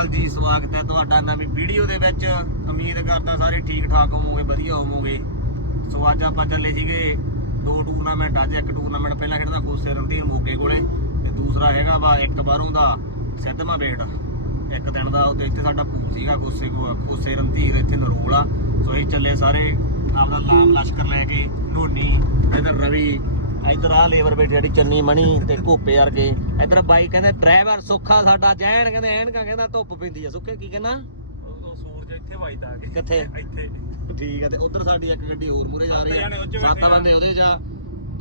ਅਕਾਲ ਜੀ, ਸਵਾਗਤ ਹੈ ਤੁਹਾਡਾ ਨਵੀਂ ਵੀਡੀਓ ਦੇ ਵਿੱਚ। ਉਮੀਦ ਕਰਦਾ ਸਾਰੇ ਠੀਕ ਠਾਕ ਹੋਵੋਗੇ, ਵਧੀਆ ਹੋਵੋਗੇ। ਸੋ ਅੱਜ ਆਪਾਂ ਚੱਲੇ ਸੀਗੇ ਦੋ ਟੂਰਨਾਮੈਂਟ ਅੱਜ ਇੱਕ ਟੂਰਨਾਮੈਂਟ ਪਹਿਲਾਂ ਖੇਡਦਾ ਕੋਸੇ ਰੰਧੀਰ ਮੋਗੇ ਕੋਲੇ ਤੇ ਦੂਸਰਾ ਹੈਗਾ ਵਾ ਇੱਕ ਬਾਹਰੋਂ ਦਾ ਸਿੱਧਮਾ ਬੇਟ ਇੱਕ ਦਿਨ ਦਾ ਉੱਤੇ ਇੱਥੇ ਸਾਡਾ ਪੂਲ ਸੀਗਾ ਕੋਸੇ ਕੋਸੇ ਰੰਧੀਰ ਇੱਥੇ ਨਰੋਲ। ਆ ਸੋ ਇਹ ਚੱਲੇ ਸਾਰੇ ਆਪਦਾ ਲਾਮ ਲਸ਼ਕਰ ਲੈ ਕੇ, ਨੋਨੀ, ਇਧਰ ਰਵੀ ਇਧਰ ਆ ਲੇਬਰ ਬੈਠੀ ਜਿਹੜੀ ਚੰਨੀ ਮਣੀ ਤੇ ਘੋਪੇ ਵਰਗੇ। ਇਧਰ ਬਾਈ ਕਹਿੰਦੇ ਡਰਾਈਵਰ ਸੁੱਖਾ ਸਾਡਾ ਜੈਨ ਕਹਿੰਦੇ ਐਨਕਾਂ ਕਹਿੰਦਾ ਧੁੱਪ ਪੈਂਦੀ ਆ ਸੁੱਖੇ ਕੀ ਕਹਿੰਦਾ? ਉਦੋਂ ਸੂਰਜ ਇੱਥੇ ਵੱਜਦਾ ਆ ਕੇ। ਕਿੱਥੇ? ਇੱਥੇ। ਠੀਕ ਆ ਤੇ ਉਧਰ ਸਾਡੀ ਇੱਕ ਗੱਡੀ ਹੋਰ ਮੂਰੇ ਜਾ ਰਹੀ ਸੱਤ ਜਾਣੇ ਉਹ 'ਚ ਆ ਬੈਠੇ ਸੱਤ ਆ। ਬੰਦੇ ਉਹਦੇ ਜਾ।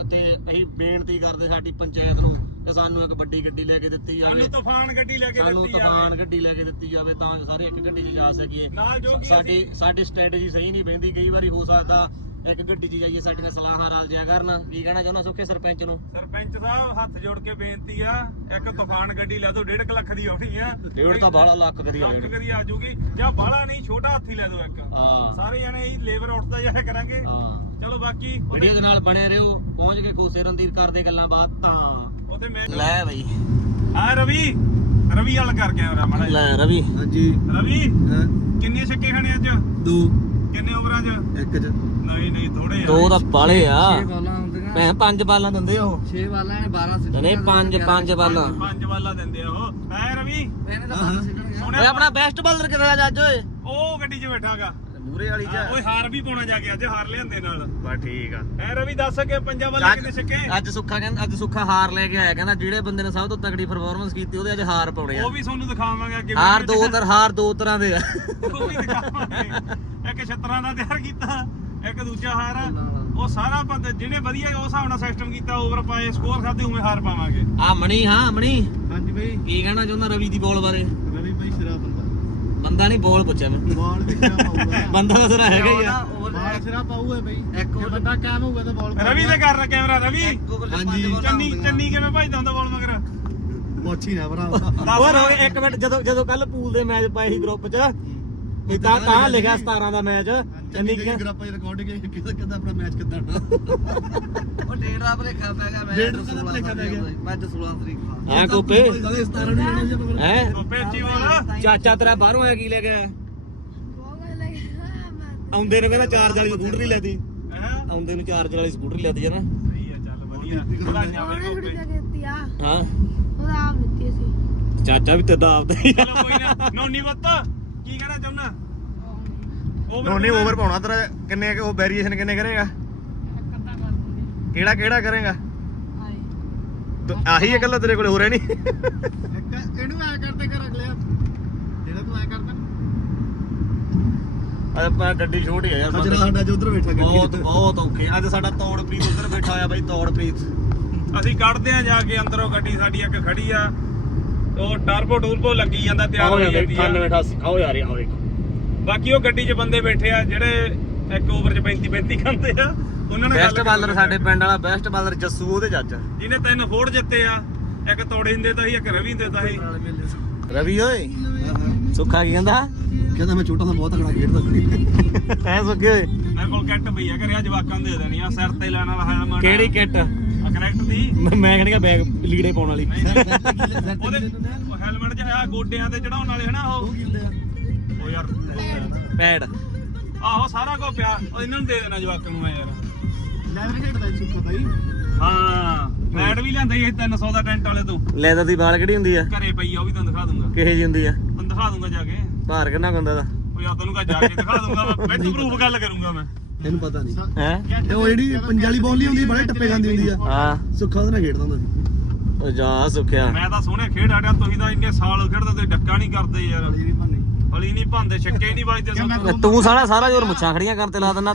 ਅਤੇ ਅਸੀਂ ਬੇਨਤੀ ਕਰਦੇ ਸਾਡੀ ਪੰਚਾਇਤ ਨੂੰ ਕਿ ਸਾਨੂੰ ਇੱਕ ਵੱਡੀ ਗੱਡੀ ਲੈ ਕੇ ਦਿੱਤੀ ਜਾਵੇ। ਸਾਨੂੰ ਤੂਫਾਨ ਗੱਡੀ ਲੈ ਕੇ ਸਾਨੂੰ ਦਿੱਤੀ ਤੂਫਾਨ ਜਾਵੇ ਗੱਡੀ ਲੈ ਕੇ ਦਿੱਤੀ ਜਾਵੇ ਤਾਂ ਸਾਰੇ ਇੱਕ ਗੱਡੀ 'ਚ ਜਾ ਸਕੀਏ। ਸਾਡੀ ਸਾਡੀ ਸਟ੍ਰੈਟਜੀ ਸਹੀ ਨਹੀਂ ਬੈਂਦੀ ਕਈ ਵਾਰੀ ਹੋ ਸਕਦਾ ਇੱਕ ਗੱਡੀ 'ਚ ਜਾਈਏ ਸਾਡੀਆਂ ਸਲਾਹਾਂ ਰਲ ਜਿਆ ਕਰਨ। ਕੀ ਕਹਿਣਾ ਚਾਹੁੰਦਾ ਸੁੱਖੇ ਸਰਪੰਚ ਨੂੰ? ਸਰਪੰਚ ਸਾਹਿਬ ਹੱਥ ਜੋੜ ਕੇ ਬੇਨਤੀ ਆ ਇੱਕ ਤੂਫਾਨ ਗੱਡੀ ਲੈ ਦਿਓ 1.5 ਲੱਖ ਦੀ ਆਉਣੀ ਆ। ਡੇਢ ਤਾਂ ਬਾਹਲਾ ਲੱਖ ਕਰੀ ਲੱਖ ਜਾਣੀ ਕਦੀ ਆ ਜੂਗੀ ਜਾਂ ਬਾਹਲਾ ਨਹੀਂ ਛੋਟਾ ਹਾਥੀ ਲੈ ਦਿਓ ਇੱਕ। ਹਾਂ। ਸਾਰੇ ਜਣੇ ਹੀ ਲੇਬਰ ਉੱਠਦਾ ਜਾਇਆ ਕਰਾਂਗੇ। ਹਾਂ। ਚਲੋ ਬਾਕੀ ਵੀਡੀਓ ਦੇ ਨਾਲ ਬਣੇ ਰਹੋ ਪਹੁੰਚ ਕੇ ਕੋਸੇ ਰੰਦੀਰ ਕਰਦੇ ਗੱਲਾਂ ਬਾਤ ਤਾਂ। ਉਹਦੇ ਮੈਂ ਲੈ ਬਈ। ਆ ਰਵੀ ਰਵੀ ਵਾਲ ਕਰ ਗਿਆ ਮੇਰਾ ਮਾੜਾ ਜਿਹਾ। ਲੈ ਰਵੀ। ਹਾਂਜੀ। ਰਵੀ ਕਿੰਨੇ ਛੱਕੇ ਖਾਣੇ ਅੱਜ? ਦੋ। ਕਿੰਨੇ ਓਵਰਾਂ 'ਚ? ਇੱਕ ਚ। ਨਹੀਂ ਨਹੀਂ ਥੋੜੇ ਦੋ ਤਾਂ ਬਾਲੇ ਆ। ਬਾਲਾਂ ਹੁੰਦੀਆਂ। ਮੈਂ ਪੰਜ ਬਾਲਾਂ ਦਿੰਦੇ ਉਹ। 6 ਬਾਲਾਂ ਨੇ 12 ਸਿੱਟੀਆਂ ਨਹੀਂ ਪੰਜ ਪੰਜ ਬਾਲਾਂ। ਪੰਜ ਵਾਲਾ ਦਿੰਦੇ ਆ ਉਹ। ਐ ਰਵੀ? ਇਹਨੇ ਤਾਂ 12 ਸਿੱਟਣਗੇ ਓਏ ਆਪਣਾ ਬੈਸਟ ਬਾਲਰ ਕਿੱਥੇ ਆ ਅੱਜ ਓਏ? ਉਹ ਗੱਡੀ 'ਚ ਬੈਠਾਗਾ ਮੂਰੇ ਵਾਲੀ ਚ। ਓਏ ਹਾਰ ਵੀ ਪਾਉਣਾ ਜਾ ਕੇ ਅੱਜ ਹਾਰ ਲਿਆਂਦੇ ਨਾਲ। ਬਾ ਠੀਕ ਆ। ਐ ਰਵੀ ਦੱਸ ਕੇ ਪੰਜਾਂ ਵਾਲੇ ਕਿੰਨੇ ਛੱਕੇ ਅੱਜ ਸੁੱਖਾ ਕਹਿੰਦਾ ਅੱਜ ਸੁੱਖਾ ਹਾਰ ਲੈ ਕੇ ਆਇਆ ਕਹਿੰਦਾ ਜਿਹੜੇ ਬੰਦੇ ਨੇ ਸਭ ਤੋਂ ਤਕੜੀ ਪਰਫਾਰਮੈਂਸ ਕੀਤੀ ਉਹਦੇ ਅੱਜ ਹਾਰ ਪਾਉਣੇ ਆ। ਉਹ ਵੀ ਤੁਹਾਨੂੰ ਦਿਖਾਵਾਂਗੇ ਅੱਗੇ ਹਾਰ ਦੋ। ਤਰ ਹਾਰ ਦੋ ਤਰ੍ਹਾਂ ਦੇ ਆ। ਉਹ ਵੀ ਦਿਖਾਵਾਂਗੇ। ਇੱਕ ਛਤਰਾਂ ਦਾ ਤਿਆਰ ਕੀਤਾ ਇੱਕ ਦੂਜਾ ਹਾਰ। ਉਹ ਸਾਰਾ ਬੰਦੇ ਜਿਹਨੇ ਵਧੀਆ ਉਸ ਹਿਸਾਬ ਨਾਲ ਸਿਸਟਮ ਕੀਤਾ ਓਵਰ ਪਾਏ ਸਕੋਰ ਖਾਦੇ ਉਵੇਂ ਹਾਰ ਪਾਵਾਂਗੇ। ਆ ਮਣੀ ਹਾਂ ਮਣੀ। ਹਾਂਜੀ ਬਈ। ਕੀ ਕਹਿਣਾ ਚਾਹੁੰਦਾ ਰਵੀ ਦੀ ਬੋਲ ਬਾਰੇ? ਬੰਦਾ ਨਹੀਂ ਬੋਲ ਪੁੱਛਿਆ ਮੈਂ। ਬਾਲ ਵੀ ਸਿਰਾ ਪਾਊਗਾ ਬੰਦਾ ਤਾਂ ਹੈਗਾ ਹੀ ਆ। ਬਾਲ ਸਿਰਾ ਪਾਊਗਾ ਬਈ। ਇੱਕ ਜੇ ਬੰਦਾ ਕਾਇਮ ਹੋਊਗਾ ਤਾਂ ਬਾਲ ਰਵੀ ਦੇ ਕਰ ਕੈਮਰਾ ਰਵੀ। ਹਾਂਜੀ। ਚੰਨੀ ਚੰਨੀ ਕਿਵੇਂ ਭਜਦਾ ਹੁੰਦਾ ਬੋਲ ਮਗਰ? ਮੋਚੀ ਨਾ ਭਰਾ ਓਏ ਰੋਏ ਇੱਕ ਮਿੰਟ ਜਦੋਂ ਜਦੋਂ ਕੱਲ ਪੂਲ ਦੇ ਮੈਚ ਪਾਏ ਸੀ ਗਰੁੱਪ 'ਚ ਇਹ ਤਾਂ ਤਾਂ ਲਿਖਿਆ 17 ਦਾ ਮੈਚ। ਕੀ ਗਰਾਪਾ ਰਿਕਾਰਡ ਕੇ ਕਿਹਦਾ ਕਿਹਦਾ ਆਪਣਾ ਮੈਚ ਕਿੱਦਾਂ ਉਹ ਡੇਢ ਦਾ ਭਲੇਖਾ ਪੈ ਗਿਆ ਮੈਂ ਡੇਢ ਦਾ ਭੁਲੇਖਾ ਪੈ ਗਿਆ। ਮੈਂ ਅੱਜ 16 ਤਰੀਕ ਨੂੰ। ਐ ਕੋਪੇ 17 ਨੂੰ ਜਾਣਾ ਸੀ ਆਪਾਂ ਹੈ? ਟੋਪੇ ਉੱਚੀ ਬੋਲ ਚਾਚਾ ਤੇਰਾ ਬਾਹਰੋਂ ਆਇਆ ਕੀ ਲੈ ਆਇਆ? ਆਉਂਦੇ ਨੂੰ ਕਹਿੰਦਾ ਚਾਰਜ ਵਾਲੀ ਸਕੂਟਰੀ ਲੈਤੀ ਹੈ? ਆਉਂਦੇ ਨੂੰ ਚਾਰਜ ਵਾਲੀ ਸਕੂਟਰੀ ਲੈਤੀ ਜਨਾ ਸਹੀ ਆ ਚੱਲ ਵਧੀਆ। ਵਧਾਈਆਂ ਟੋਪੇ ਹਾਂ। ਉਹਦਾ ਆਪ ਦਿੱਤੀ ਸੀ। ਚਾਚਾ ਵੀ ਤੇਦਾ ਆਪਦਾ ਹੀ ਆ। ਚਲੋ ਕੋਈ ਨਾ। ਨੋਨੀ ਬੱਤ ਕੀ ਕਹਿਣਾ ਚਾਹੁੰਦਾ? ਨੋਨੀ ਓਵਰ ਪਾਉਣਾ ਤੇਰਾ ਕਿੰਨੇ ਕੁ ਉਹ ਵੇਰੀਏਸ਼ਨ ਕਿੰਨੇ ਕਰੇਗਾ? ਕਿਹੜਾ ਕਿਹੜਾ ਕਰੇਗਾ? ਤੂੰ ਆਹੀ ਇਕੱਲਾ ਤੇਰੇ ਕੋਲ ਹੋ ਰਿਹਾ ਨਹੀਂ। ਇੱਕ ਇਹਨੂੰ ਐ ਕਰਦੇ ਕਰ ਅਗਲਿਆ ਜਿਹੜਾ ਤੂੰ ਐ ਕਰਦਾ। ਆਪਾਂ ਗੱਡੀ ਛੋਟੀ ਆ ਯਾਰ ਸਾਡਾ ਜੋ ਉਧਰ ਬੈਠਾ ਬਹੁਤ ਬਹੁਤ ਔਖੇ ਅੱਜ ਸਾਡਾ ਤੋੜਪ੍ਰੀਤ ਉਧਰ ਬੈਠਾ ਹੋਇਆ ਬਾਈ ਤੋੜਪ੍ਰੀਤ। ਅਸੀਂ ਕੱਢਦੇ ਆ ਜਾ ਕੇ ਅੰਦਰੋਂ ਗੱਡੀ ਸਾਡੀ ਇੱਕ ਖੜੀ ਆ। ਉਹ ਟਰਬੋ ਟੂਰਬੋ ਲੱਗੀ ਜਾਂਦਾ ਤਿਆਰ ਹੋਈ ਜਾਂਦੀ ਆ। 98 88 ਆਓ ਯਾਰ ਆਓ ਦੇਖੋ ਬਾਕੀ ਉਹ ਗੱਡੀ 'ਚ ਬੰਦੇ ਬੈਠੇ ਆ ਜਿਹੜੇ ਇੱਕ ਓਵਰ 'ਚ 35 35 ਖਾਂਦੇ ਆ ਉਹਨਾਂ ਨੇ ਬੈਸਟ ਬਾਲਰ ਸਾਡੇ ਪਿੰਡ ਵਾਲਾ ਬੈਸਟ ਬਾਲਰ ਜੱਸੂ ਉਹਦੇ ਜੱਜ ਜਿਹਨੇ ਤਿੰਨ ਫੋੜ ਜਿੱਤੇ ਆ ਇੱਕ ਤੋੜੇ ਹੁੰਦੇ ਤਾਂ ਸੀ ਇੱਕ ਰਵੀ ਹੁੰਦੇ ਤਾਂ ਸੀ। ਰਵੀ ਓਏ ਸੁੱਖਾ ਕੀ ਕਹਿੰਦਾ? ਕਹਿੰਦਾ ਮੈਂ ਛੋਟਾ ਤਾਂ ਬਹੁਤ ਖੇਡਦਾ। ਸੀ ਐ ਸੁੱਖੇ ਓਏ। ਮੇਰੇ ਕੋਲ ਕਿੱਟ ਪਈ ਆ ਘਰੇ ਆ ਜਵਾਕਾਂ ਦੇ ਦੇਣੀ ਆ ਸਿਰ ਤੇ ਲੈਣ ਵਾਲਾ ਹੈਲਮਟ ਕਿਹੜੀ ਕਿੱਟ? ਕਰੈਕਟ ਦੀ ਮੈਂ ਕਹਿੰਦਾ ਬੈਗ ਲੀੜੇ ਪਾਉਣ ਵਾਲੀ। ਉਹਦੇ ਉਹ ਹੈਲਮਟ ਜਿਹਾ ਆ ਗੋਡਿਆਂ ਤੇ ਚੜਾਉਣ ਵਾਲੇ ਹਨਾ ਉਹ? ਉਹ ਯਾਰ ਪੈਡ। ਆਹੋ ਸਾਰਾ ਕੁਝ ਪਿਆ। ਉਹ ਇਹਨਾਂ ਨੂੰ ਦੇ ਦੇਣਾ ਜਵਾਕਾਂ ਨੂੰ ਮੈਂ ਯਾਰ। ਹਾਂ ਮੈਟ ਵੀ ਲਿਆਂਦਾ ਸੀ ਇਹ 300 ਦਾ ਟੈਂਟ ਵਾਲੇ ਤੋਂ। ਲੈਦਰ ਦੀ ਬਾਲ ਕਿਹੜੀ ਹੁੰਦੀ ਆ? ਘਰੇ ਪਈ ਆ ਉਹ ਵੀ ਤੁਹਾਨੂੰ ਦਿਖਾ ਦੂੰਗਾ। ਕਿਹੇ ਜੀ ਹੁੰਦੀ ਆ? ਤੁਹਾਨੂੰ ਦਿਖਾ ਦੂੰਗਾ ਜਾ ਕੇ। ਭਾਰ ਕਿੰਨਾ ਕੁ ਹੁੰਦਾ ਦਾ ਉਹ ਯਾਰ ਤੈਨੂੰ ਕਾ ਜਾ ਕੇ ਦਿਖਾ ਦੂੰਗਾ ਮੈਂ ਵਿੱਚ ਪ੍ਰੂਫ ਗੱਲ ਕਰੂੰਗਾ ਮੈਂ। ਇਹਨੂੰ ਪਤਾ ਨਹੀਂ। ਹੈ? ਤੇ ਉਹ ਜਿਹੜੀ ਪੰਜਾਲੀ ਬੋਲੀ ਹੁੰਦੀ ਬੜੇ ਟੱਪੇ ਖਾਂਦੀ ਹੁੰਦੀ ਆ। ਹਾਂ। ਸੁੱਖਾ ਉਹਦੇ ਨਾਲ ਖੇਡਦਾ ਹੁੰਦਾ ਸੀ। ਉਹ ਜਾ ਸੁੱਖਿਆ। ਮੈਂ ਤਾਂ ਸੋਹਣੇ ਖੇਡ ਆੜਿਆ ਤੁਸੀਂ ਤਾਂ ਇੰਨੇ ਸਾਲ ਖੇਡਦੇ ਤੇ ਡੱਕਾ ਨਹੀਂ ਕਰਦੇ ਯਾਰ। ਵੀ ਭਾਨੇ ਹਲੀ ਨਹੀਂ ਭੰਦੇ ਛੱਕੇ ਨਹੀਂ ਵੱਜਦੇ ਸਾਨੂੰ ਤੂੰ ਸਾਲਾ ਸਾਰਾ ਜ਼ੋਰ ਮੁੱਛਾਂ ਖੜੀਆਂ ਕਰਨ ਤੇ ਲਾ ਦਿੰਦਾ।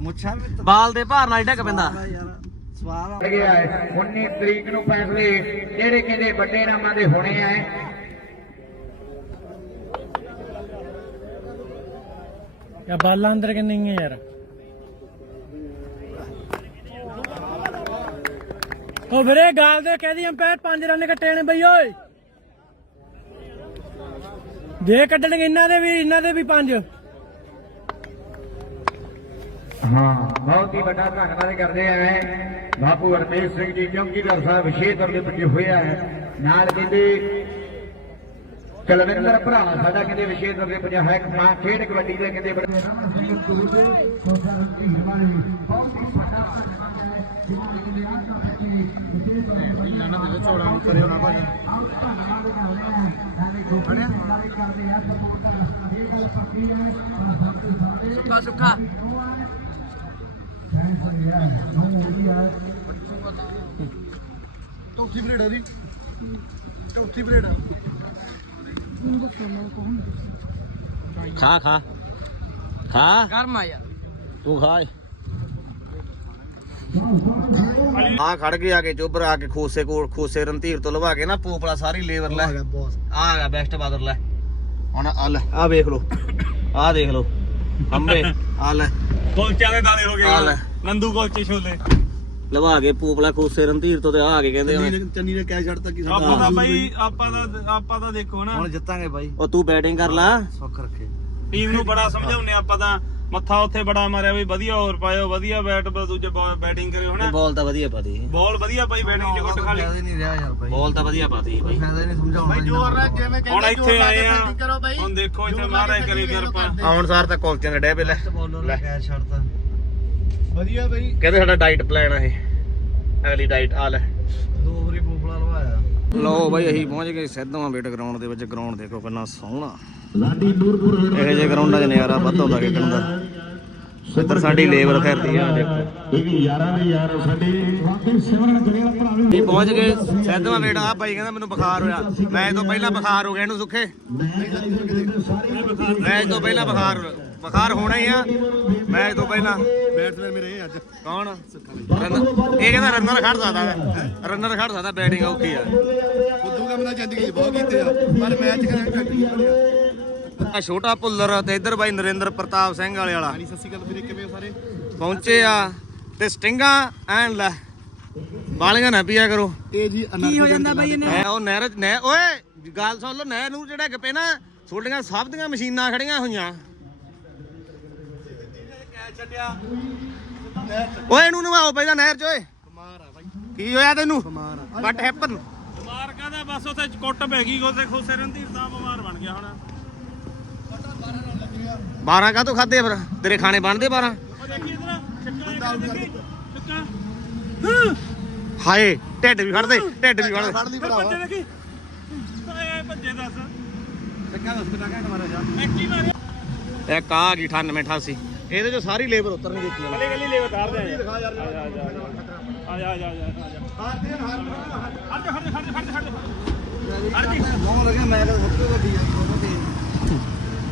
ਮੁੱਛਾਂ ਵੀ ਬਾਲ ਦੇ ਭਾਰ ਨਾਲ ਹੀ ਢੱਕ ਪੈਂਦਾ। ਯਾਰ ਸਵਾਦ ਆ। ਗਿਆ ਹੈ। 19 ਤਰੀਕ ਨੂੰ ਫੈਸਲੇ। ਜਿਹੜੇ ਕਹਿੰਦੇ ਵੱਡੇ ਨਾਮਾਂ ਦੇ ਹੋਣੇ ਆ ਯਾ ਬਾਲਾਂ ਅੰਦਰ ਕਿ ਨਹੀਂ ਹੈ ਯਾਰ? ਉਹ ਵੀਰੇ ਗਾਲ ਦੇ ਕਹਦੀ ਅੰਪਾਇਰ 5 ਰਨ ਕੱਟੇ ਨੇ ਬਈ ਓਏ। ਦੇ ਕੱਢਣਗੇ ਇਹਨਾਂ ਦੇ ਵੀ ਇਹਨਾਂ ਦੇ ਵੀ 5 ਹਾਂ ਬਹੁਤ ਹੀ ਵੱਡਾ ਧੰਨਵਾਦ ਕਰਦੇ ਆ ਮੈਂ ਬਾਪੂ ਹਰਮੇਸ਼ ਸਿੰਘ ਜੀ ਚੌਂਕੀਦਾਰ ਸਾਹਿਬ ਵਿਸ਼ੇਸ਼ ਤੌਰ ਤੇ ਪੁੱਜੇ ਹੋਏ ਆ। ਨਾਲ ਕਹਿੰਦੇ ਕਲਵਿੰਦਰ ਭਰਾ ਸਾਡਾ ਕਹਿੰਦੇ ਵਿਸ਼ੇਸ਼ ਤੌਰ ਤੇ ਪੁੱਜਿਆ ਹੈ ਖਾਂ ਖੇਡ ਕਬੱਡੀ ਦੇ ਕਹਿੰਦੇ ਬੜੇ ਇਹਨਾਂ ਦੇ ਕਰੇ ਹੋਣਾ ਭਾਜੀ। ਚੌਥੀ ਪਲੇਟ ਆ ਜੀ। ਚੌਥੀ ਪਲੇਟ ਆ। ਖਾ ਖਾ। ਖਾ। ਗਰਮ ਆ ਯਾਰ। ਤੂੰ ਖਾ। ਆ ਖੜ ਕੇ ਆ ਕੇ ਚੋਬਰ ਆ ਕੇ ਖੋਸੇ ਕੋਲ ਖੋਸੇ ਰਣਧੀਰ ਤੋਂ ਲਵਾ ਕੇ ਨਾ ਪੋਪਲਾ ਸਾਰੀ ਲੇਬਰ ਲੈ। ਆ ਗਿਆ ਬੈਸਟ ਬਾਦਰ ਲੈ ਹੁਣ ਆ ਲੈ ਆ ਵੇਖ ਲੋ ਆ ਦੇਖ ਲੋ ਅੰਬੇ ਆ ਲੈ। ਕੁਲਚਿਆਂ ਦੇ ਦਾਣੇ ਹੋ ਆ ਲੈ। ਗਏ ਨੰਦੂ ਕੁਲਚੇ ਛੋਲੇ। ਲਵਾ ਕੇ ਪੋਪਲਾ ਖੋਸੇ ਰਣਧੀਰ ਤੋਂ ਤੇ ਆ ਕੇ ਕਹਿੰਦੇ ਹੁਣ ਚੰਨੀ ਨੇ ਕਹਿ ਛੱਡਤਾ ਕਿ ਆਪਾਂ ਤਾਂ ਬਾਈ ਆਪਾਂ ਦਾ ਆਪਾਂ ਤਾਂ ਦੇਖੋ ਨਾ। ਹੁਣ ਜਿੱਤਾਂਗੇ ਬਾਈ। ਉਹ ਤੂੰ ਬੈਟਿੰਗ ਕਰ ਲਾ। ਸੁੱਖ ਰੱਖੇ। ਟੀਮ ਨੂੰ ਬੜਾ ਸਮਝਾਉਂਦੇ ਆਪਾਂ ਤਾਂ। ਮੱਥਾ ਉੱਥੇ ਬੜਾ ਮਾਰਿਆ ਵੀ ਵਧੀਆ ਹੋਰ ਪਾਇਓ ਵਧੀਆ ਬੈਟ ਦੂਜੇ ਬੈਟਿੰਗ ਕਰਿਓ ਹਨਾ? ਬਾਲ ਤਾਂ ਵਧੀਆ ਪਾਤੀ। ਬਾਲ ਵਧੀਆ ਪਾਈ ਬੈਟਿੰਗ ਚ ਗੁੱਟ ਖਾ ਲਈ ਫਾਇਦਾ ਨਹੀਂ ਰਿਹਾ ਯਾਰ ਬਾਈ। ਬਾਲ ਤਾਂ ਵਧੀਆ ਪਾਤੀ ਬਾਈ। ਫਾਇਦਾ ਨਹੀਂ ਸਮਝਾਉਣਾ ਬਾਈ ਜੋਰ ਨਾਲ ਜਿਵੇਂ ਹੁਣ ਇੱਥੇ ਆਏ ਆ। ਹੁਣ ਦੇਖੋ ਇੱਥੇ ਮਹਾਰਾਜ ਕਰੇ ਕਿਰਪਾ। ਆਉਣ ਸਾਰ ਤਾਂ ਕੁਲਚਿਆਂ ਦੇ ਡੈਬੇ ਲੈ। ਬੋਲਰ ਕਹਿ ਛੱਡਤਾ। ਵਧੀਆ ਬਾਈ। ਕਹਿੰਦੇ ਸਾਡਾ ਡਾਈਟ ਪਲਾਨ ਆ ਇਹ। ਅਗਲੀ ਡਾਈਟ ਆ ਲੈ। ਲਓ ਬਾਈ ਅਸੀਂ ਪਹੁੰਚ ਗਏ ਸਿੱਧਵਾਂ ਵੇਟ ਗਰਾਊਂਡ ਦੇ ਵਿੱਚ। ਗਰਾਊਂਡ ਦੇਖੋ ਕਿੰਨਾ ਸੋਹਣਾ। ਇਹੋ ਜਿਹੇ ਗਰਾਊਂਡਾਂ 'ਚ ਨਜ਼ਾਰਾ ਵੱਧ ਆਉਂਦਾ ਖੇਡਣ ਦਾ। ਇੱਧਰ ਸਾਡੀ ਲੇਬਰ ਫਿਰਦੀ ਆ ਦੇਖੋ। ਜੀ ਪਹੁੰਚ ਗਏ ਸਿੱਧਵਾਂ ਵੇਟ ਆ ਬਾਈ ਕਹਿੰਦਾ ਮੈਨੂੰ ਬੁਖਾਰ ਹੋਇਆ। ਮੈਚ ਤੋਂ ਪਹਿਲਾਂ ਬੁਖਾਰ ਹੋ ਗਿਆ ਇਹਨੂੰ ਸੁੱਖੇ। ਮੈਚ ਤੋਂ ਪਹਿਲਾਂ ਬੁਖਾਰ ਬੁਖਾਰ ਹੋਣਾ ਹੀ ਆ। ਮੈਚ ਤੋਂ ਪਹਿਲਾਂ ਬੈਟਸਮੈਨ ਮੇਰੇ ਅੱਜ। ਕੌਣ? ਇਹ ਕਹਿੰਦਾ ਰਨਰ ਖੜ ਸਕਦਾ ਹੈ ਰਨਰ ਖੜ ਸਕਦਾ ਬੈਟਿੰਗ ਔਖੀ ਆ। ਉਦੋਂ ਕੰਮ ਤਾਂ ਜ਼ਿੰਦਗੀ 'ਚ ਬਹੁਤ ਕੀਤੇ ਆ। ਪਰ ਮੈਚ ਕਰਾਂ ਆ ਛੋਟਾ ਭੁੱਲਰ ਤੇ ਇੱਧਰ ਬਾਈ ਨਰਿੰਦਰ ਪ੍ਰਤਾਪ ਸਿੰਘ ਵਾਲੇ ਵਾਲਾ। ਸਤਿ ਸ਼੍ਰੀ ਅਕਾਲ ਵੀਰੇ ਕਿਵੇਂ ਹੋ ਸਾਰੇ? ਪਹੁੰਚੇ ਆ ਤੇ ਸਟਿੰਗਾਂ ਐਨ ਲੈ ਬਾਲੀਆਂ ਨਾ ਪੀਆ ਕਰੋ। ਇਹ ਜੀ ਕੀ ਹੋ ਜਾਂਦਾ ਬਾਈ ਇਹਨੇ? ਐ ਉਹ ਨਹਿਰ ਚ- ਨਹਿ ਓਏ ਗੱਲ ਸੁਣ ਲੋ ਨਹਿਰ ਨੂੰ ਜਿਹੜਾ ਗੱਪੇ ਨਾ ਛੋਟੀਆਂ ਸਭ ਦੀਆਂ ਮਸ਼ੀਨਾਂ ਖੜੀਆਂ ਹੋਈਆਂ। ਓਏ ਇਹਨੂੰ ਨਵਾਓ ਪਹਿਲਾਂ ਨਹਿਰ ਚ ਓਏ। ਕੀ ਹੋਇਆ ਤੈਨੂੰ? ਵਾਟ ਹੈਪਨ ਬਿਮਾਰ ਕਾਹਦਾ? ਬਸ ਉੱਥੇ ਕੁੱਟ ਪੈ ਗਈ ਉਹਦੇ ਖੋਸੇ ਰਣਧੀਰ ਤਾਂ ਬਿਮਾਰ ਬਣ ਗਿਆ ਹੁਣ। 12 ਕਾਹ ਤੋਂ ਖਾਦੇ ਫਿਰ? ਤੇਰੇ ਖਾਣੇ ਬਣਦੇ 12 ਉਹ ਦੇਖੀ ਇਧਰ ਦੇਖੀ ਹਾਏ ਢਿੱਡ ਵੀ ਫੜਦੇ ਢਿੱਡ ਵੀ ਫੜਦੇ ਫੜ ਲਈ ਭਰਾਵਾ ਦੇਖੀ ਓਏ ਭੱਜੇ ਦੱਸ। ਚੱਕਾ ਦੱਸ ਕਿੰਨਾ ਘੰਟ ਮਾਰਿਆ ਜਾ ਇੱਕ ਹੀ ਮਾਰਿਆ। ਆ ਗਈ 98 88 ਇਹਦੇ ਚੋਂ ਸਾਰੀ ਲੇਬਰ ਉਤਰਨੀ ਦੇਖੀ ਜਾਣਾ ਗਲੀ ਗਲੀ ਲੈ ਉਤਾਰ ਦੇ ਆ ਜਾ ਆ ਜਾ ਆ ਜਾ। ਆ ਜਾ ਆ ਜਾ ਹਾਰ ਦੇ ਹਾਰ ਹਟ ਜਾ ਹਟ ਜਾ ਹਟ ਜਾ ਹਟ ਜਾ ਹਟ ਜਾ। ਬਹੁਤ ਲੱਗਿਆ ਮੈਂ ਤਾਂ ਸਭ ਤੋਂ ਵੱਡੀ ਆ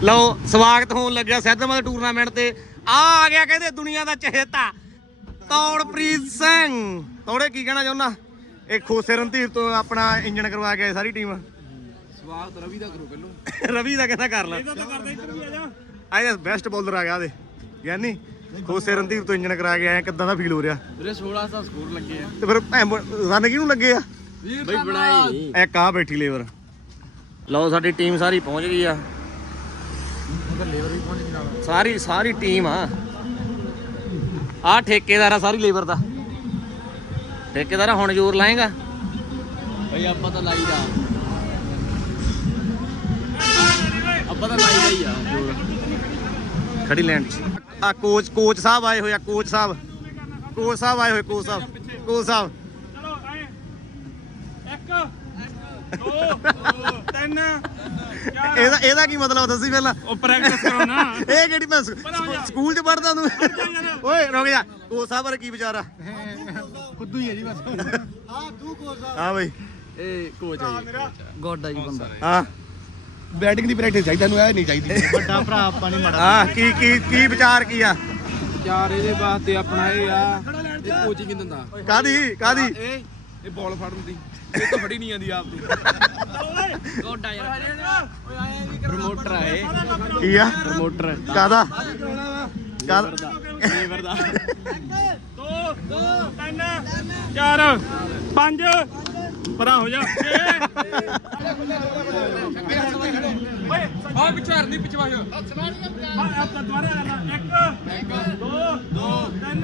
ਲਓ ਸਵਾਗਤ ਹੋਣ ਲੱਗਿਆ ਸੈਦਮਾ ਟੂਰਨਾਮੈਂਟ ਤੇ। ਆ ਆ ਗਿਆ ਕਹਿੰਦੇ ਦੁਨੀਆ ਦਾ ਚਹੇਤਾ ਤੌੜਪ੍ਰੀਤ ਸਿੰਘ। ਤੌੜੇ ਕੀ ਕਹਿਣਾ ਚਾਹੁੰਦਾ? ਇਹ ਖੋਸੇ ਰਣਧੀਰ ਤੋਂ ਆਪਣਾ ਇੰਜਣ ਕਰਵਾ ਕੇ ਆਏ ਸਾਰੀ ਟੀਮ। ਸਵਾਗਤ ਰਵੀ ਦਾ ਕਰੋ ਪਹਿਲੋਂ। ਰਵੀ ਦਾ ਕਹਿੰਦਾ ਕਰ ਲੈ। ਇਹਦਾ ਤਾਂ ਕਰਦਾ ਇੱਧਰ ਵੀ ਆ ਜਾ। ਆਇਆ ਬੈਸਟ ਬੋਲਰ ਆ ਗਿਆ ਉਹਦੇ। ਯਾਨੀ ਖੋਸੇ ਰਣਧੀਰ ਤੋਂ ਇੰਜਣ ਕਰਾ ਕੇ ਆਏ ਕਿੱਦਾਂ ਦਾ ਫੀਲ ਹੋ ਰਿਹਾ? ਵੀਰੇ 16 ਦਾ ਸਕੋਰ ਲੱਗੇ ਆ। ਤੇ ਫਿਰ ਭੈਣ ਰਨ ਕਿਹਨੂੰ ਲੱਗੇ ਆ? ਬਈ ਬਣਾਈ। ਇੱਕ ਆ ਬੈਠੀ ਲੇਬਰ ਲਓ ਸਾਡੀ ਟੀਮ ਸਾਰੀ ਪਹੁੰਚ ਗਈ ਆ। ਲੇਬਰ ਵੀ ਪਹੁੰਚ ਗਈ ਨਾਲ ਸਾਰੀ ਸਾਰੀ ਟੀਮ ਆ। ਆ ਠੇਕੇਦਾਰ ਆ ਸਾਰੀ ਲੇਬਰ ਦਾ। ਠੇਕੇਦਾਰ ਆ, ਹੁਣ ਜ਼ੋਰ ਲਾਏਗਾ। ਬਈ ਆਪਾਂ ਤਾਂ ਲਾਈਦਾ ਆਪਾਂ ਤਾਂ ਲਾਈਦਾ ਹੀ ਆ ਖੜੀ ਲੈਂਡ ਚ। ਆ ਕੋਚ ਕੋਚ ਸਾਹਿਬ ਆਏ ਹੋਏ ਆ ਕੋਚ ਸਾਹਿਬ। ਕੋਚ ਸਾਹਿਬ ਆਏ ਹੋਏ ਕੋਚ ਸਾਹਿਬ। ਕੋਚ ਸਾਹਿਬ। ਚਲੋ ਆਏ। ਇੱਕ ਦੋ ਤਿੰਨ ਚਾਰ। ਇਹਦਾ ਇਹਦਾ ਕੀ ਮਤਲਬ ਦੱਸੀ ਪਹਿਲਾਂ? ਉਹ ਪ੍ਰੈਕਟਿਸ ਕਰੋ ਨਾ ਇਹ ਕਿਹੜੀ ਮੈਂ ਸਕੂ- ਸਕੂਲ ਚ ਪੜਦਾ ਤੂੰ? ਓਏ ਰੁਕ ਜਾ। ਕੋਚ ਸਾਹਿਬ ਬਾਰੇ ਕੀ ਵਿਚਾਰ ਆ? ਖੁੱਦੂ ਹੀ ਹੈ ਜੀ ਬਸ। ਹਾਂ ਤੂੰ ਕੋਚ ਹਾਂ ਬਈ। ਇਹ ਕੋਚ ਹੈ ਜੀ। ਗੋਡਾ ਜੀ ਬੰਦਾ। ਹਾਂ। ਬੈਟਿੰਗ ਦੀ ਪ੍ਰੈਕਟਿਸ ਚਾਹੀਦਾ ਨੂੰ ਇਹ ਨਹੀਂ ਚਾਹੀਦੀ। ਵੱਡਾ ਭਰਾ ਆਪਾਂ ਨਹੀਂ ਮਾੜਾ। ਹਾਂ ਕੀ ਕੀ ਕੀ ਵਿਚਾਰ ਕੀ ਆ? ਯਾਰ ਇਹਦੇ ਵਾਸਤੇ ਆਪਣਾ ਇਹ ਆ ਇਹ ਕੋਚਿੰਗ ਦਿੰਦਾ। ਕਾਦੀ ਕਾਦੀ ਇਹ ਇਹ ਬਾਲ ਫੜਨ ਦੀ। ਇਹ ਤਾਂ ਫੜੀ ਨਹੀਂ ਜਾਂਦੀ ਆਪ ਦੀ ਗੋਡਾ ਯਾਰ। ਪ੍ਰਮੋਟਰ ਆ ਇਹ। ਕੀ ਆ? ਪ੍ਰਮੋਟਰ ਕਾਦਾ ਕਾਦਾ ਲੇਬਰ ਦਾ। ਦੋ ਦੋ ਤਿੰਨ ਚਾਰ ਪੰਜ। ਪਰਾਂ ਹੋ ਜਾ ਓਏ ਆ ਵਿਚਾਰ ਨਹੀਂ ਪਿਛਵਾ ਜਾ ਹਾਂ ਆਪਕਾ ਦੁਬਾਰਾ ਕਰਨਾ ਇੱਕ ਦੋ ਦੋ ਤਿੰਨ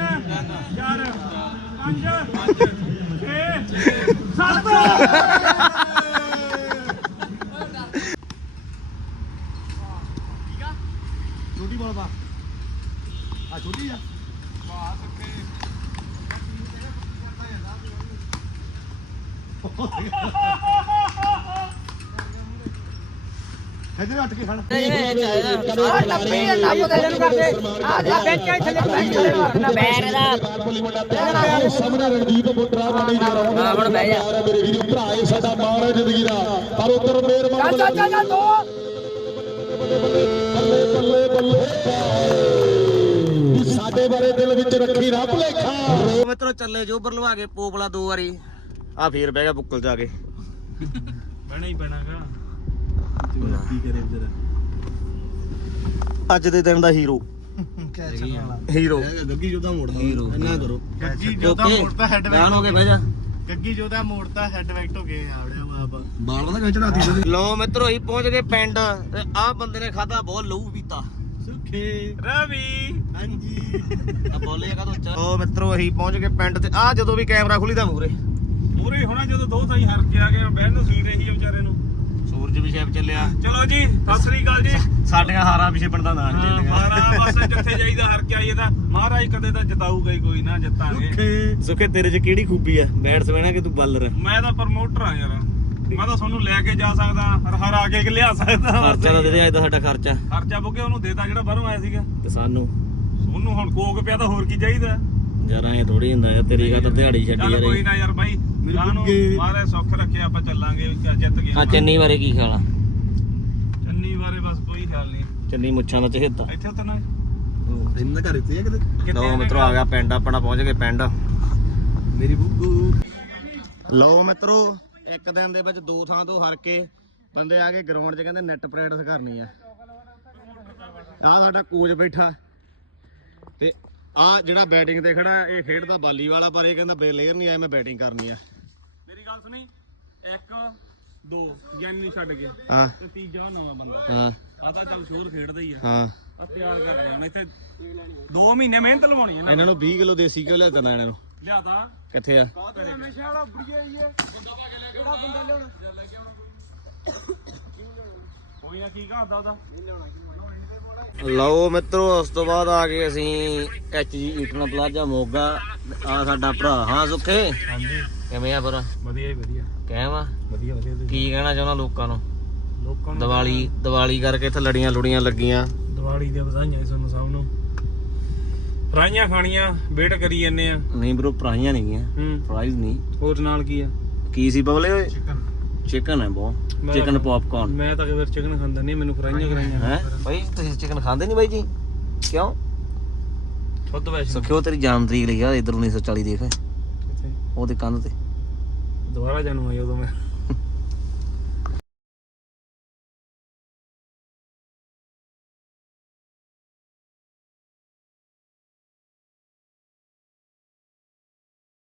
ਚਾਰ ਪੰਜ ਛੇ ਸੱਤ ਛੋਟੀ ਬੋਲ ਬਾ ਆ ਛੋਟੀ ਆ ਬਾ ਸਕੇ ਇਧਰ ਹਟ ਕੇ ਖੜ ਸਾਹਮਣੇ ਰਣਦੀਪ ਮੁੰਡਰਾ ਬਣੀ ਜਾ ਰਿਹਾ ਹੁਣ ਬਹਿ ਜਾ ਮੇਰੇ ਵੀਰੋ ਭਰਾ ਇਹ ਸਾਡਾ ਮਾਣ ਹੈ ਜ਼ਿੰਦਗੀ ਦਾ ਪਰ ਉਧਰ ਮਿਹਰਬਾਨ ਚੱਲ ਚੱਲ ਚੱਲ ਦੋ ਬੱਲੇ ਬੱਲੇ ਬੱਲੇ ਵੀ ਸਾਡੇ ਬਾਰੇ ਦਿਲ ਵਿੱਚ ਰੱਖੀ ਰੱਬ ਲੇਖਾ ਮਿੱਤਰੋ ਚੱਲੇ ਜੋ ਉੱਪਰ ਲਵਾ ਕੇ ਪੋਪਲਾ ਦੋ ਵਾਰੀ ਆ ਫੇਰ ਬਹਿ ਗਿਆ ਬੁੱਕਲ ਜਾ ਕੇ। ਬਹਿਣਾ ਹੀ ਪੈਣਾਗਾ। ਅੱਜ ਦੇ ਦਿਨ ਦਾ ਹੀਰੋ। ਹੀਰੋ। ਗੱਗੀ ਜੋਦਾ ਮੋੜਦਾ ਹੀਰੋ। ਇੰਨਾ ਕਰੋ। ਗੱਗੀ ਜੋਦਾ ਓਕੇ ਮੋੜਦਾ ਹੈਡ ਬਿਆਨ ਹੋ ਗਏ ਬਹਿ ਜਾ। ਗੱਗੀ ਜੋਦਾ ਮੋੜਦਾ ਹੈਡ ਵੈਕਟ ਹੋ ਗਏ ਆਵੜਿਆ ਬਾਬਾ ਬਾਲ ਦਾ ਕਿਵੇਂ ਚੜਾਤੀ ਲੋ ਮਿੱਤਰੋ ਅਸੀਂ ਪਹੁੰਚ ਗਏ ਪਿੰਡ ਤੇ ਆਹ ਬੰਦੇ ਨੇ ਖਾਦਾ ਬਹੁਤ ਲਹੂ ਪੀਤਾ। ਸੁਖੇ। ਰਵੀ। ਹਾਂਜੀ। ਆ ਬੋਲੇ ਕਾ ਤੋਂ ਲੋ ਮਿੱਤਰੋ ਅਸੀਂ ਪਹੁੰਚ ਗਏ ਪਿੰਡ ਤੇ ਆ ਜਦੋਂ ਵੀ ਕੈਮਰਾ ਖੁੱਲੀਦਾ ਮੂਰੇ ਮੂਰੇ ਹੋਣਾ ਜਦੋਂ ਦੋ ਥਾਈ ਹਰ ਕੇ ਆ ਗਏ ਬਹਿਣ ਨੂੰ ਸੀਟ ਰਹੀ ਵਿਚਾਰੇ ਨੂੰ। ਸੂਰਜ ਵੀ ਸ਼ੈਪ ਚੱਲਿਆ। ਚਲੋ ਜੀ ਸਤਿ ਸ੍ਰੀ ਅਕਾਲ ਜੀ। ਸਾਡੀਆਂ ਹਾਰਾਂ ਪਿਛੇ ਪਿੰਡ ਦਾ ਨਾਂ ਚੱਲਿਆ। ਮਹਾਰਾਜ ਬਸ ਜਿੱਥੇ ਜਾਈਦਾ ਹਰ ਕੇ ਆਈਏ ਤਾਂ ਮਹਾਰਾਜ ਕਦੇ ਤਾਂ ਜਿਤਾਊਗਾ ਹੀ ਕੋਈ ਨਾ ਜਿੱਤਾਂਗੇ। ਸੁਖੇ। ਤੇਰੇ 'ਚ ਕਿਹੜੀ ਖੂਬੀ ਆ? ਬੈਟਸਮੈਨ ਆ ਕਿ ਤੂੰ ਬਾਲਰ? ਮੈਂ ਤਾਂ ਪ੍ਰਮੋਟਰ ਆ ਯਾਰ। ਮੈਂ ਤਾਂ ਤੁਹਾਨੂੰ ਲੈ ਕੇ ਜਾ ਸਕਦਾ ਹਰ ਹਰ ਆ ਕੇ ਲਿਆ ਸਕਦਾ। ਖਰਚਾ ਤਾਂ ਦੇ ਅੱਜ ਦਾ ਸਾਡਾ ਖਰਚਾ। ਖਰਚਾ ਬੁੱਕੇ ਉਹਨੂੰ ਦੇਤਾ ਜਿਹੜਾ ਬਾਹਰੋਂ ਆਇਆ ਸੀਗਾ। ਤੇ ਸਾਨੂੰ? ਉਹਨੂੰ ਹੁਣ ਕੋਕ ਪਿਆ ਤਾਂ ਹੋਰ ਕੀ ਚਾਹੀਦਾ? ਯਾਰ ਐ ਥੋੜੀ ਹੁੰਦਾ ਯਾਰ ਤੇਰੀ ਗਾ ਤਾਂ ਦਿਹਾੜੀ ਛੱਡੀ ਯਾਰ ਕੋਈ। ਨਾ ਯਾਰ ਬਾਈ ਜਾਨੂੰ ਮਾਰੇ ਸੁੱਖ ਰੱਖੇ ਆਪਾਂ ਚੱਲਾਂਗੇ ਚੱਲ ਜਿੱਤ ਗਏ ਆ ਚੰਨੀ ਬਾਰੇ ਕੀ ਖਿਆਲ ਆ? ਚੰਨੀ ਬਾਰੇ ਬਸ ਕੋਈ ਖਿਆਲ ਨਹੀਂ। ਚੰਨੀ ਮੁੱਛਾਂ ਦਾ ਚਹੇਤਾ। ਇੱਥੇ ਉਤਰਨਾ ਇੰਨਾ ਘਰ ਇੱਥੇ ਆ ਕਿਤੇ? ਲੋ ਮਿੱਤਰੋ ਆ ਗਿਆ ਪਿੰਡ ਆਪਣਾ ਪਹੁੰਚ ਗਏ ਪਿੰਡ। ਮੇਰੀ ਬੁੱਗੂ ਲੋ ਮਿੱਤਰੋ ਇੱਕ ਦਿਨ ਦੇ ਵਿੱਚ ਦੋ ਥਾਂ ਤੋਂ ਹਾਰ ਕੇ ਬੰਦੇ ਆ ਕੇ ਗਰਾਊਂਡ 'ਚ ਕਹਿੰਦੇ ਨੈਟ ਪ੍ਰੈਕਟਿਸ ਕਰਨੀ ਆ। ਆ ਸਾਡਾ ਕੋਚ ਬੈਠਾ। ਤੇ ਆ ਜਿਹੜਾ ਬੈਟਿੰਗ ਤੇ ਖੜਾ ਇਹ ਖੇਡਦਾ ਬਾਲੀ ਵਾਲਾ ਪਰ ਇਹ ਕਹਿੰਦਾ ਬੇਲੇਅਰ ਨਹੀਂ ਆਇਆ ਮੈਂ ਬੈਟਿੰਗ ਕਰਨੀ ਆ। ਮੇਰੀ ਗੱਲ ਸੁਣੀ। ਇੱਕ ਦੋ ਗਿਆਨੀ ਛੱਡ ਗਿਆ ਹਾਂ। ਤੇ ਤੀਜਾ ਨਵਾਂ ਬੰਦਾ। ਹਾਂ। ਆ ਤਾਂ ਚੱਲ ਸ਼ੋਰ ਖੇਡਦਾ ਹੀ ਆ। ਹਾਂ। ਆ ਤਿਆਰ ਕਰ ਰਿਹਾ ਹੁਣ ਇੱਥੇ। 2 ਮਹੀਨੇ ਮਿਹਨਤ ਲਵਾਉਣੀ ਹੈ ਇਹਨਾਂ ਨੂੰ 20 ਕਿਲੋ ਦੇਸੀ ਘਿਓ ਲਿਆ ਦੇਣਾ ਇਹਨਾਂ ਨੂੰ। ਲਿਆਦਾ ਕਿੱਥੇ ਆ? ਕੋਈ ਨਾ ਕੀ ਕਹਦਾ ਉਹਦਾ? ਲਓ ਮਿੱਤਰੋ ਉਸ ਤੋਂ ਬਾਅਦ ਆ ਗਏ ਅਸੀਂ ਐਚਜੀ ਈਟਨਾ ਪਲਾਜ਼ਾ ਮੋਗਾ। ਆ ਸਾਡਾ ਭਰਾ ਹਾਂ ਸੁੱਖੇ? ਹਾਂਜੀ। ਕਿਵੇਂ ਆ ਫਿਰ? ਵਧੀਆ ਹੀ ਵਧੀਆ। ਕਹਿ ਵਾ ਵਧੀਆ ਵਧੀਆ ਕੀ ਕਹਿਣਾ ਚਾਹੁੰਦਾ ਲੋਕਾਂ ਨੂੰ? ਲੋਕਾਂ ਦੀਵਾਲੀ ਦੀਵਾਲੀ ਕਰਕੇ ਇੱਥੇ ਲੜੀਆਂ ਲੁੜੀਆਂ ਲੱਗੀਆਂ। ਦੀਵਾਲੀ ਦੀਆਂ ਵਧਾਈਆਂ ਤੁਹਾਨੂੰ ਸਭ ਨੂੰ। ਫਰਾਈਆਂ ਖਾਣੀਆਂ ਵੇਟ ਕਰੀ ਜੰਨੇ ਆ। ਨਹੀਂ ਬ్రో ਪ੍ਰਾਈਆਂ ਨਹੀਂ ਗੀਆਂ। ਹੂੰ। ਪ੍ਰਾਈਜ਼ ਨਹੀਂ ਹੋਰ ਨਾਲ ਕੀ ਆ? ਕੀ ਸੀ ਬਬਲੇ ਓਏ? ਚਿਕਨ ਹੈ ਬਹੁਤ। ਮੈਂ- ਚਿਕਨ ਪੌਪਕਾਰਨ ਮੈਂ ਤਾਂ ਕਦੇ ਚਿਕਨ ਖਾਂਦਾ ਨਹੀਂ ਮੈਨੂੰ ਫਰਾਈਆਂ ਕਰਾਈਆਂ। ਹੈ? ਭਾਈ ਤੁਸੀਂ ਚਿਕਨ ਖਾਂਦੇ ਨਹੀਂ ਬਾਈ ਜੀ? ਕਿਉਂ? ਖੁਦ ਵੈਸੇ ਸੁਖਿਓ ਤੇਰੀ ਜਨਮ ਤਰੀਕ ਲਈ ਆ ਇਧਰ 1940 ਦੇਖ। ਉਹਦੇ ਕੰਧ ਤੇ। ਦੁਬਾਰਾ ਜਾਣੂ ਆਈ ਉਦੋਂ ਮੈਂ।